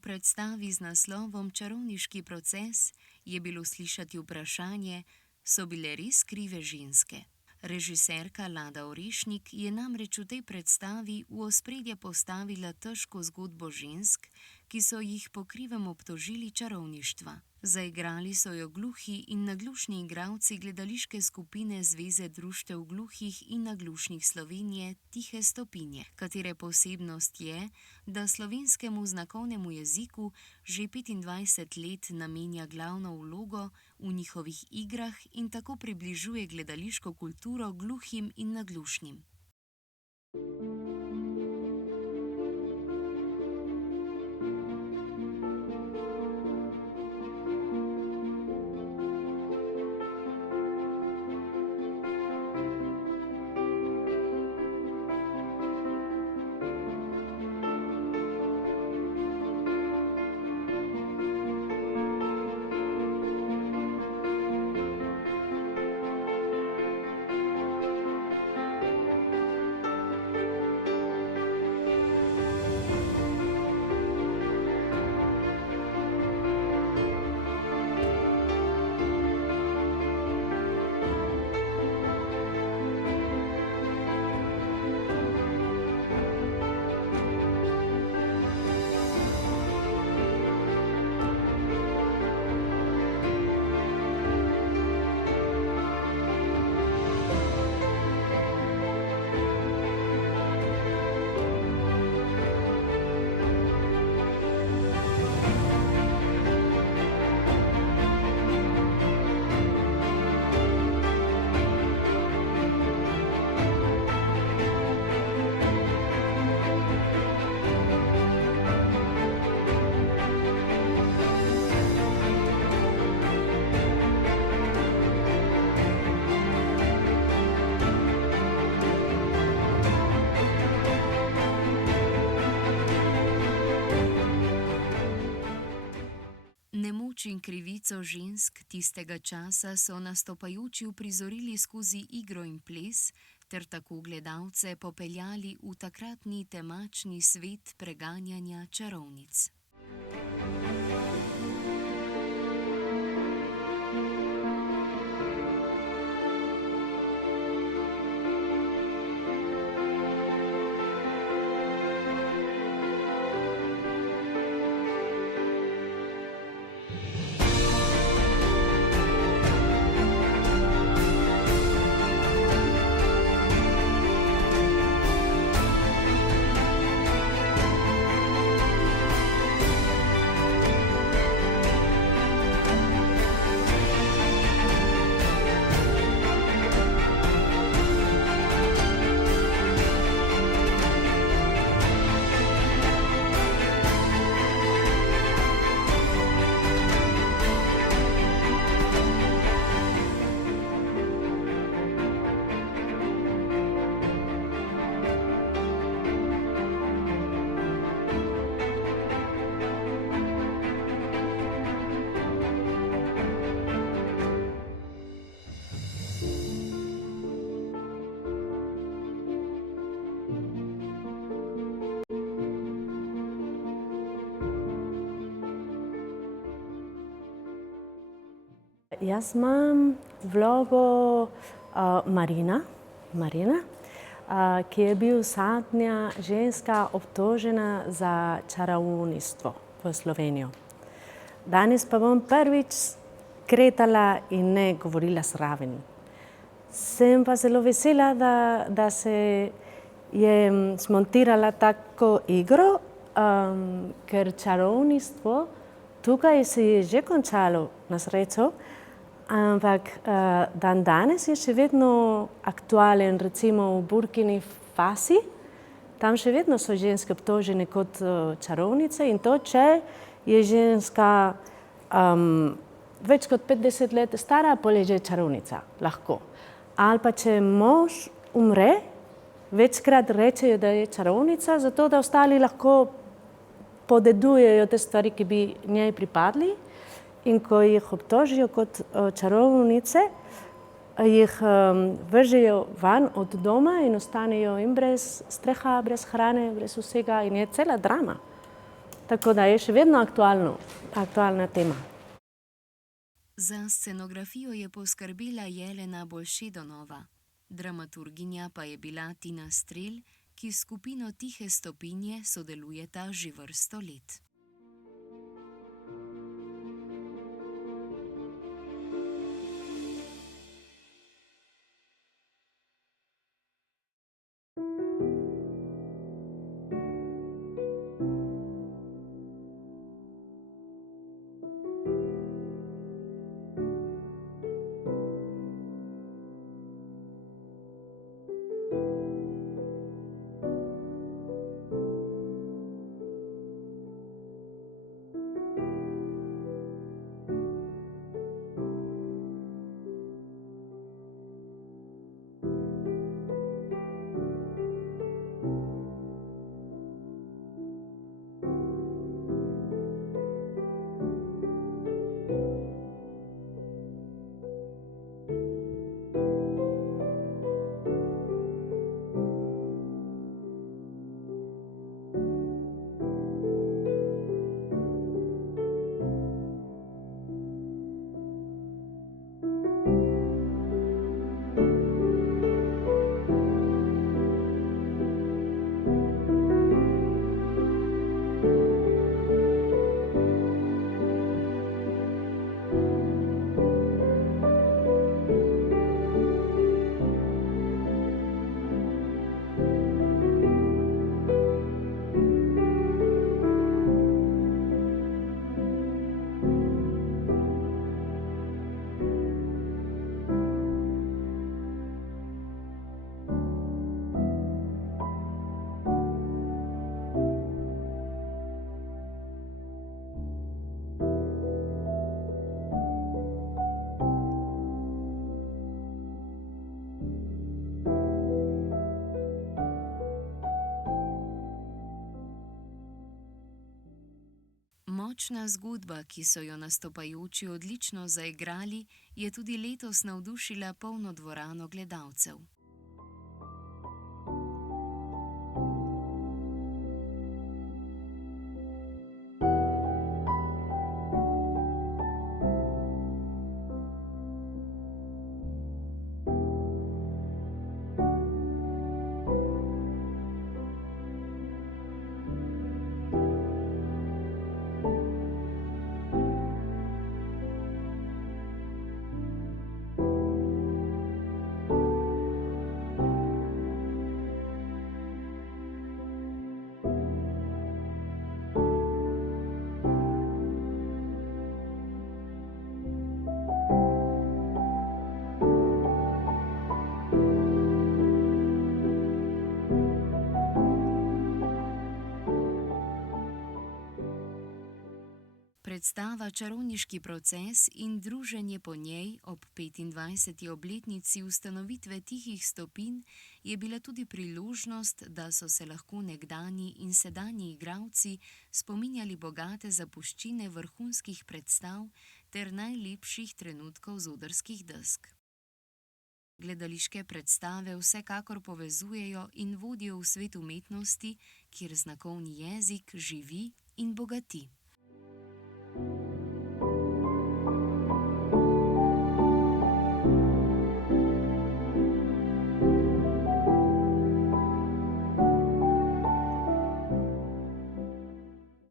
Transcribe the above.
predstavi z naslovom Čarovniški proces je bilo slišati vprašanje, so bile res krive ženske? Režiserka Lada Orešnik je namreč v tej predstavi v ospredje postavila težko zgodbo žensk, ki so jih po krivem obtožili čarovništva. Zaigrali so jo gluhi in naglušni igralci gledališke skupine Zveze društev gluhih in naglušnih Slovenije Tihe stopinje, katere posebnost je, da slovenskemu znakovnemu jeziku že 25 let namenja glavno vlogo v njihovih igrah in tako približuje gledališko kulturo gluhim in naglušnim. Nemoč in krivico žensk tistega časa so nastopajoči uprizorili skozi igro in ples ter tako gledalce popeljali v takratni temačni svet preganjanja čarovnic. Jaz imam vlogo Marina, ki je bil zadnja ženska obtožena za čarovništvo v Slovenijo. Danes pa bom prvič kretala in ne govorila zraven. Sem pa zelo vesela, da se je smontirala tako igro, ker čarovništvo tukaj se je že končalo na srečo, ampak dan danes je še vedno aktualen, recimo v Burkini Fasi. Tam še vedno so ženske obtožene kot čarovnice in to, če je ženska več kot 50 let stara, potem je že čarovnica, lahko. Ali pa če mož umre, večkrat rečejo, da je čarovnica, zato da ostali lahko podedujejo te stvari, ki bi njej pripadli. In ko jih obtožijo kot čarovnice, jih vržejo van od doma in ostanejo in brez streha, brez hrane, brez vsega in je cela drama. Tako da je še vedno aktualna tema. Za scenografijo je poskrbela Jelena Bolšedonova, dramaturginja pa je bila Tina Strel, ki s skupino Tihe stopinje sodelujeta že vrsto let. Močna zgodba, ki so jo nastopajoči odlično zaigrali, je tudi letos navdušila polno dvorano gledalcev. Predstava Čarovniški proces in druženje po njej ob 25. obletnici ustanovitve Tihih stopinj je bila tudi priložnost, da so se lahko nekdanji in sedanji igralci spominjali bogate zapuščine vrhunskih predstav ter najlepših trenutkov z odrskih desk. Gledališke predstave vsekakor povezujejo in vodijo v svet umetnosti, kjer znakovni jezik živi in bogati.